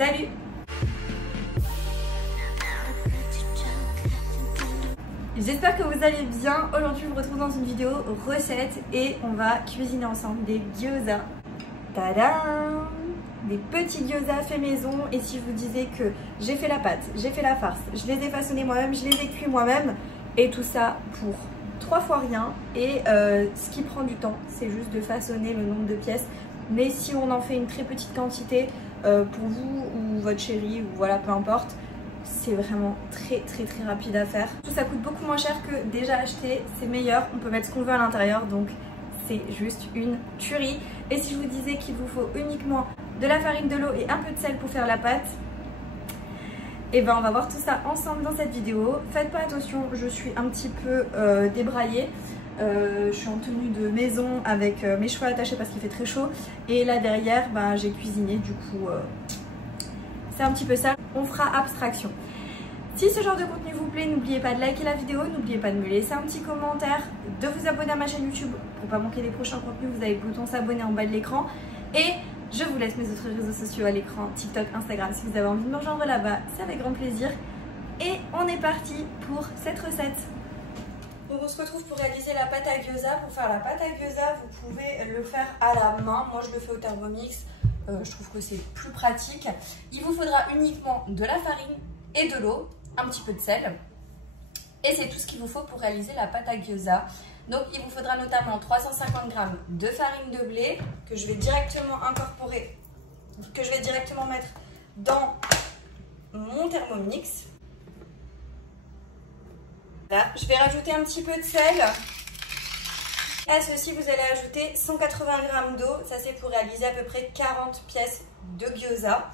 Salut! J'espère que vous allez bien. Aujourd'hui, je vous retrouve dans une vidéo recette et on va cuisiner ensemble des gyoza. Tadam! Des petits gyoza faits maison. Et si je vous disais que j'ai fait la pâte, j'ai fait la farce, je les ai façonnés moi-même, je les ai cuits moi-même et tout ça pour 3 fois rien. Et ce qui prend du temps, c'est juste de façonner le nombre de pièces. Mais si on en fait une très petite quantité pour vous ou votre chéri ou voilà, peu importe, c'est vraiment très rapide à faire. Tout ça coûte beaucoup moins cher que déjà acheté, c'est meilleur, on peut mettre ce qu'on veut à l'intérieur, donc c'est juste une tuerie. Et si je vous disais qu'il vous faut uniquement de la farine, de l'eau et un peu de sel pour faire la pâte, et ben on va voir tout ça ensemble dans cette vidéo. Faites pas attention, je suis un petit peu débraillée. Je suis en tenue de maison avec mes cheveux attachés parce qu'il fait très chaud. Et là derrière, ben, j'ai cuisiné, du coup c'est un petit peu ça. On fera abstraction. Si ce genre de contenu vous plaît, n'oubliez pas de liker la vidéo, n'oubliez pas de me laisser un petit commentaire, de vous abonner à ma chaîne YouTube pour ne pas manquer les prochains contenus. Vous avez le bouton s'abonner en bas de l'écran. Et je vous laisse mes autres réseaux sociaux à l'écran, TikTok, Instagram. Si vous avez envie de me rejoindre là-bas, c'est avec grand plaisir. Et on est parti pour cette recette. Donc on se retrouve pour réaliser la pâte à gyoza. Pour faire la pâte à gyoza, vous pouvez le faire à la main. Moi je le fais au Thermomix. Je trouve que c'est plus pratique. Il vous faudra uniquement de la farine et de l'eau, un petit peu de sel. Et c'est tout ce qu'il vous faut pour réaliser la pâte à gyoza. Donc il vous faudra notamment 350 g de farine de blé que je vais directement incorporer, que je vais directement mettre dans mon Thermomix. Là, je vais rajouter un petit peu de sel. À ceci, vous allez ajouter 180 g d'eau. Ça, c'est pour réaliser à peu près 40 pièces de gyoza.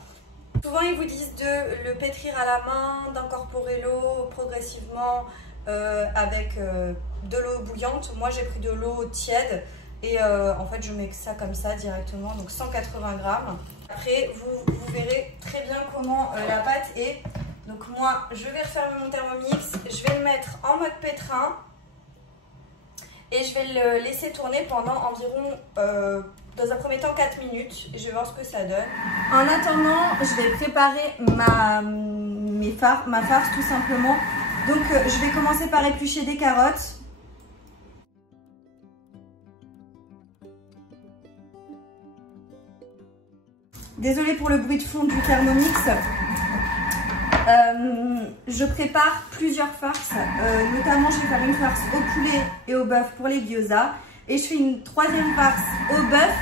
Souvent, ils vous disent de le pétrir à la main, d'incorporer l'eau progressivement avec de l'eau bouillante. Moi, j'ai pris de l'eau tiède et en fait, je mets ça comme ça directement, donc 180 g. Après, vous verrez très bien comment la pâte est. Donc moi, je vais refermer mon Thermomix. Je vais le mettre en mode pétrin. Et je vais le laisser tourner pendant environ, dans un premier temps, 4 minutes. Et je vais voir ce que ça donne. En attendant, je vais préparer ma farce tout simplement. Donc je vais commencer par éplucher des carottes. Désolée pour le bruit de fond du Thermomix. Je prépare plusieurs farces, notamment je vais faire une farce au poulet et au bœuf pour les gyoza et je fais une troisième farce au bœuf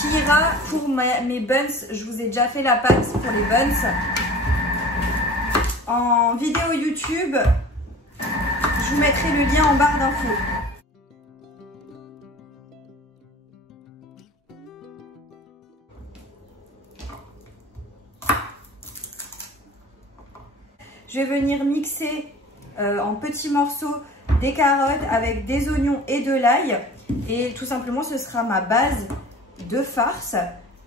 qui ira pour mes buns. Je vous ai déjà fait la pâte pour les buns en vidéo YouTube, je vous mettrai le lien en barre d'infos. Je vais venir mixer en petits morceaux des carottes avec des oignons et de l'ail. Et tout simplement, ce sera ma base de farce.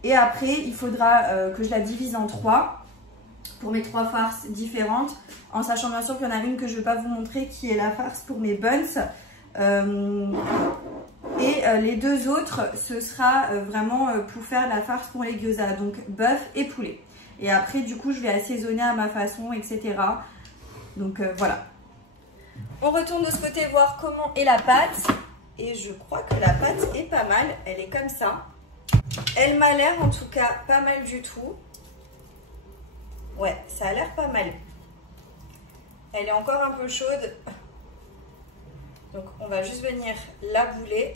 Et après, il faudra que je la divise en 3 pour mes 3 farces différentes. En sachant bien sûr qu'il y en a une que je ne vais pas vous montrer qui est la farce pour mes buns. Les 2 autres, ce sera vraiment pour faire la farce pour les gyoza. Donc bœuf et poulet. Et après, du coup, je vais assaisonner à ma façon, etc. Donc, voilà. On retourne de ce côté voir comment est la pâte. Et je crois que la pâte est pas mal. Elle est comme ça. Elle m'a l'air, en tout cas, pas mal du tout. Ouais, ça a l'air pas mal. Elle est encore un peu chaude. Donc, on va juste venir la bouler.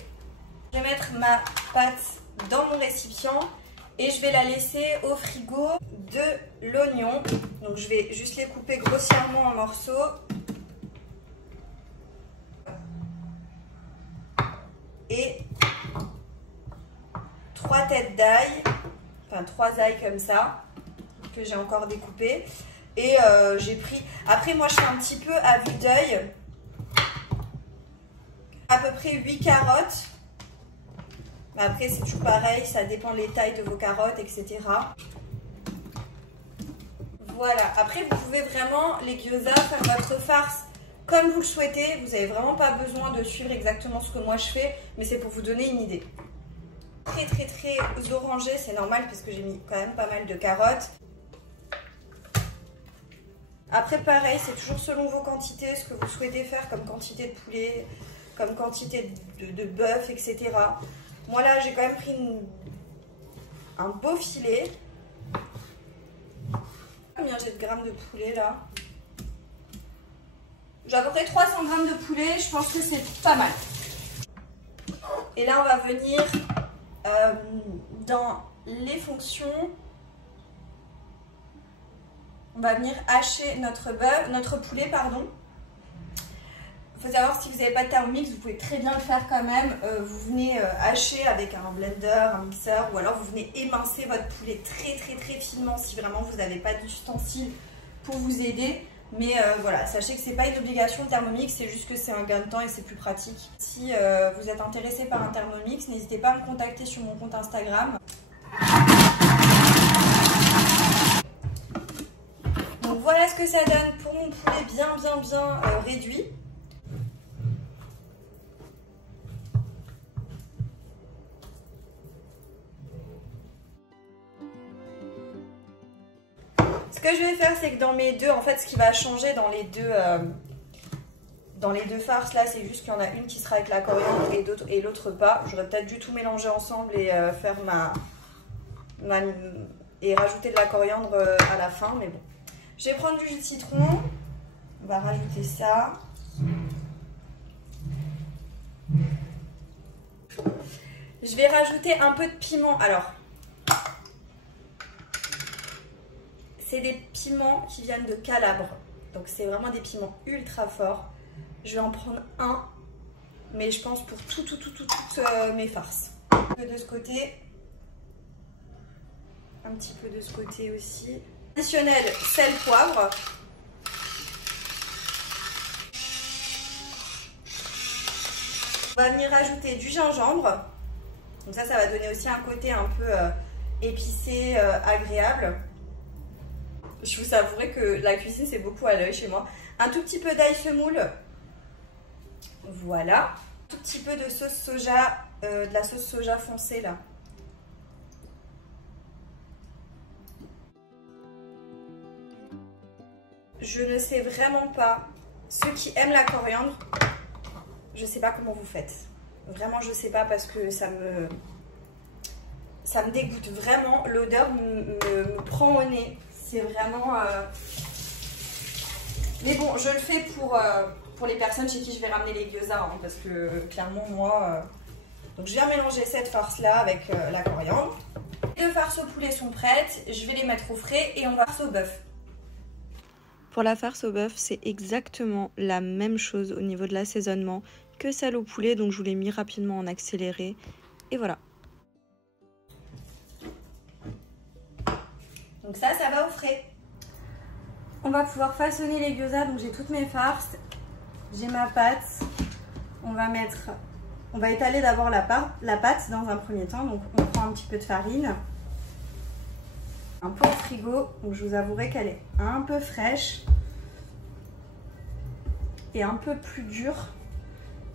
Je vais mettre ma pâte dans mon récipient. Et je vais la laisser au frigo de l'oignon. Donc je vais juste les couper grossièrement en morceaux. Et 3 têtes d'ail. Enfin 3 ails comme ça. Que j'ai encore découpé. Et j'ai pris... Après moi je fais un petit peu à vue d'œil. À peu près 8 carottes. Après, c'est toujours pareil, ça dépend des tailles de vos carottes, etc. Voilà. Après, vous pouvez vraiment, les gyoza, faire votre farce comme vous le souhaitez. Vous n'avez vraiment pas besoin de suivre exactement ce que moi je fais, mais c'est pour vous donner une idée. Très orangé, c'est normal parce que j'ai mis quand même pas mal de carottes. Après pareil, c'est toujours selon vos quantités, ce que vous souhaitez faire comme quantité de poulet, comme quantité de bœuf, etc. Moi là j'ai quand même pris un beau filet. Combien j'ai de grammes de poulet là? J'ai à peu près 300 grammes de poulet, je pense que c'est pas mal. Et là on va venir dans les fonctions. On va venir hacher notre poulet, pardon. Il faut savoir, si vous n'avez pas de Thermomix, vous pouvez très bien le faire quand même. Vous venez hacher avec un blender, un mixeur, ou alors vous venez émincer votre poulet très finement si vraiment vous n'avez pas d'ustensiles pour vous aider. Mais voilà, sachez que ce n'est pas une obligation de Thermomix, c'est juste que c'est un gain de temps et c'est plus pratique. Si vous êtes intéressé par un Thermomix, n'hésitez pas à me contacter sur mon compte Instagram. Donc voilà ce que ça donne pour mon poulet bien réduit. Ce que je vais faire, c'est que dans mes deux, en fait, ce qui va changer dans les deux farces là, c'est juste qu'il y en a une qui sera avec la coriandre et l'autre pas. J'aurais peut-être dû tout mélanger ensemble et faire et rajouter de la coriandre à la fin, mais bon. Je vais prendre du jus de citron. On va rajouter ça. Je vais rajouter un peu de piment. Alors, c'est des piments qui viennent de Calabre. Donc c'est vraiment des piments ultra forts. Je vais en prendre un, mais je pense pour toutes mes farces. Un peu de ce côté. Un petit peu de ce côté aussi. Additionnel, sel, poivre. On va venir rajouter du gingembre. Donc ça va donner aussi un côté un peu épicé, agréable. Je vous avouerai que la cuisine, c'est beaucoup à l'œil chez moi. Un tout petit peu d'ail semoule. Voilà. Un tout petit peu de sauce soja, de la sauce soja foncée là. Je ne sais vraiment pas. Ceux qui aiment la coriandre, je ne sais pas comment vous faites. Vraiment, je ne sais pas parce que ça me dégoûte vraiment. L'odeur me prend au nez. C'est vraiment... Mais bon, je le fais pour les personnes chez qui je vais ramener les gyoza. Hein, parce que clairement, moi... Donc, je viens mélanger cette farce-là avec la coriandre. Les deux farces au poulet sont prêtes. Je vais les mettre au frais et on va passer au bœuf. Pour la farce au bœuf, c'est exactement la même chose au niveau de l'assaisonnement que celle au poulet, donc je vous l'ai mis rapidement en accéléré. Et voilà. Donc ça va au frais. On va pouvoir façonner les gyoza. Donc j'ai toutes mes farces, j'ai ma pâte. On va étaler d'abord la pâte dans un premier temps. Donc on prend un petit peu de farine. Un peu au frigo, donc je vous avouerai qu'elle est un peu fraîche et un peu plus dure,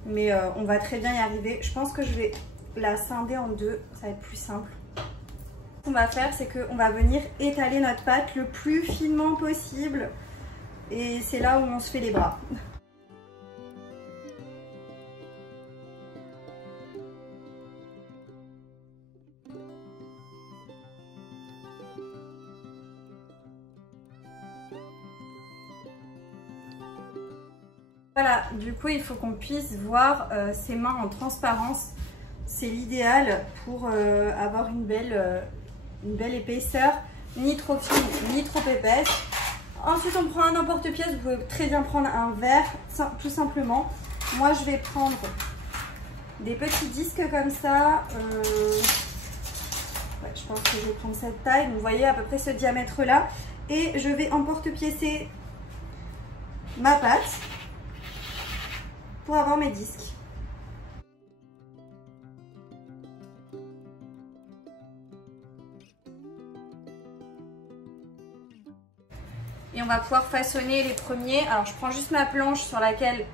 mais on va très bien y arriver. Je pense que je vais la scinder en deux, ça va être plus simple. Ce qu'on va faire, c'est qu'on va venir étaler notre pâte le plus finement possible et c'est là où on se fait les bras. Voilà, du coup il faut qu'on puisse voir ses mains en transparence. C'est l'idéal pour avoir une belle épaisseur, ni trop fine, ni trop épaisse. Ensuite on prend un emporte-pièce, vous pouvez très bien prendre un verre, tout simplement. Moi je vais prendre des petits disques comme ça. Ouais, je pense que je vais prendre cette taille, donc vous voyez à peu près ce diamètre là. Et je vais emporte-piécer ma pâte pour avoir mes disques. Et on va pouvoir façonner les premiers. Alors je prends juste ma planche sur laquelle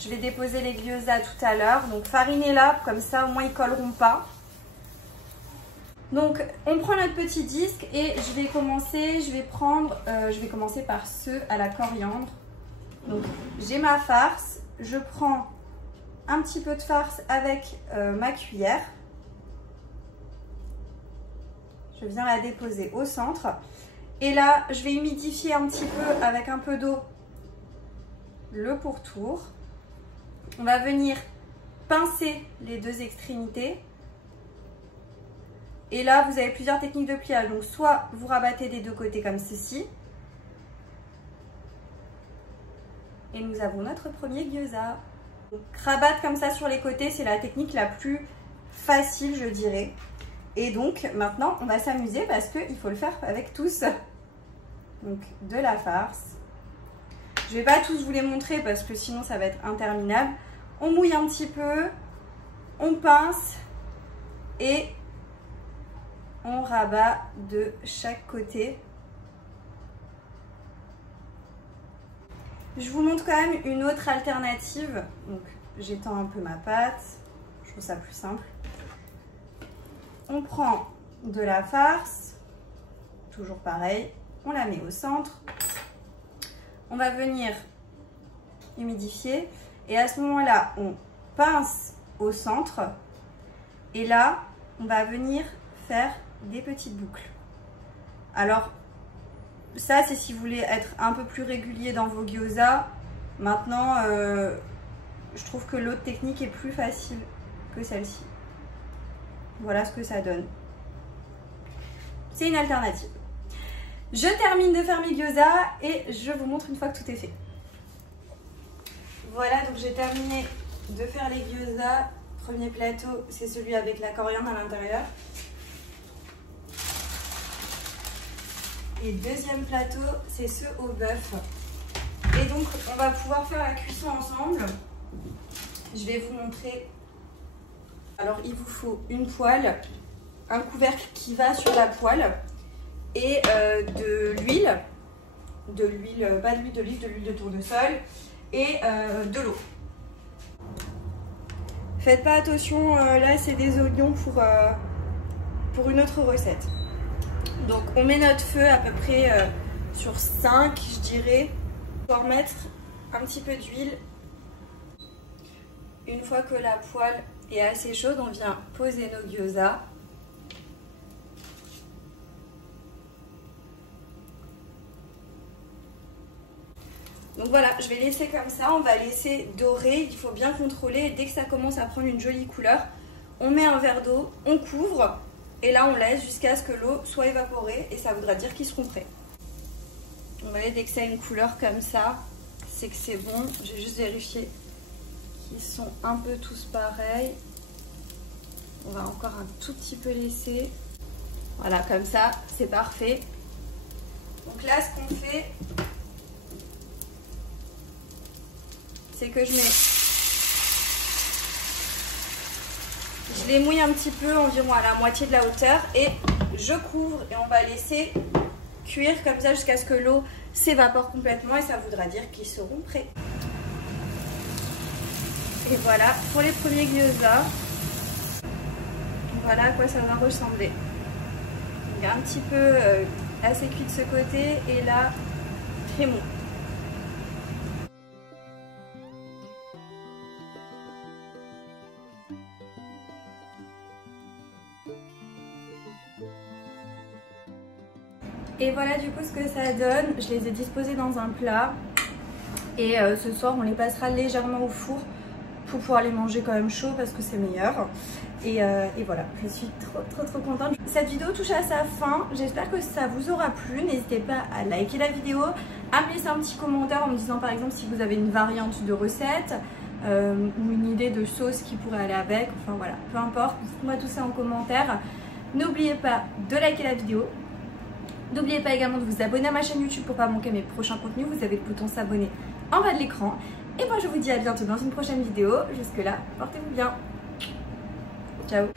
je vais déposer les gyoza tout à l'heure. Donc farinez-la, comme ça au moins ils colleront pas. Donc on prend notre petit disque et je vais commencer par ceux à la coriandre. Donc j'ai ma farce, je prends un petit peu de farce avec ma cuillère. Je viens la déposer au centre. Et là, je vais humidifier un petit peu avec un peu d'eau le pourtour. On va venir pincer les deux extrémités. Et là, vous avez plusieurs techniques de pliage. Donc, soit vous rabattez des deux côtés comme ceci. Et nous avons notre premier gyoza. Donc, rabattre comme ça sur les côtés, c'est la technique la plus facile, je dirais. Et donc, maintenant, on va s'amuser parce qu'il faut le faire avec tous. Donc, de la farce. Je ne vais pas tous vous les montrer parce que sinon, ça va être interminable. On mouille un petit peu, on pince et on rabat de chaque côté. Je vous montre quand même une autre alternative. Donc, j'étends un peu ma pâte. Je trouve ça plus simple. On prend de la farce. Toujours pareil. On la met au centre. On va venir humidifier. Et à ce moment-là, on pince au centre. Et là, on va venir faire des petites boucles. Alors, ça, c'est si vous voulez être un peu plus régulier dans vos gyoza. Maintenant, je trouve que l'autre technique est plus facile que celle-ci. Voilà ce que ça donne. C'est une alternative. Je termine de faire mes gyoza et je vous montre une fois que tout est fait. Voilà, donc j'ai terminé de faire les gyoza. Premier plateau, c'est celui avec la coriandre à l'intérieur. Et deuxième plateau, c'est ceux au bœuf. Et donc, on va pouvoir faire la cuisson ensemble. Je vais vous montrer. Alors, il vous faut une poêle, un couvercle qui va sur la poêle et de l'huile. De l'huile de tournesol et de l'eau. Faites pas attention, là, c'est des oignons pour une autre recette. Donc on met notre feu à peu près sur 5, je dirais. On va remettre un petit peu d'huile. Une fois que la poêle est assez chaude, on vient poser nos gyoza. Donc voilà, je vais laisser comme ça, on va laisser dorer, il faut bien contrôler. Dès que ça commence à prendre une jolie couleur, on met un verre d'eau, on couvre. Et là, on laisse jusqu'à ce que l'eau soit évaporée et ça voudra dire qu'ils seront prêts. Vous voyez, dès que ça a une couleur comme ça, c'est que c'est bon. J'ai juste vérifié qu'ils sont un peu tous pareils. On va encore un tout petit peu laisser. Voilà, comme ça, c'est parfait. Donc là, ce qu'on fait, c'est que je les mouille un petit peu, environ à la moitié de la hauteur, et je couvre et on va laisser cuire comme ça jusqu'à ce que l'eau s'évapore complètement et ça voudra dire qu'ils seront prêts. Et voilà pour les premiers gyoza. Voilà à quoi ça va ressembler. Donc un petit peu assez cuit de ce côté et là crémeux. Et voilà du coup ce que ça donne. Je les ai disposés dans un plat. Et ce soir on les passera légèrement au four pour pouvoir les manger quand même chaud parce que c'est meilleur. Et voilà, je suis trop contente. Cette vidéo touche à sa fin. J'espère que ça vous aura plu. N'hésitez pas à liker la vidéo, à me laisser un petit commentaire en me disant par exemple si vous avez une variante de recette ou une idée de sauce qui pourrait aller avec. Enfin voilà, peu importe, dites-moi tout ça en commentaire. N'oubliez pas de liker la vidéo. N'oubliez pas également de vous abonner à ma chaîne YouTube pour ne pas manquer mes prochains contenus. Vous avez le bouton s'abonner en bas de l'écran. Et moi je vous dis à bientôt dans une prochaine vidéo. Jusque là, portez-vous bien. Ciao.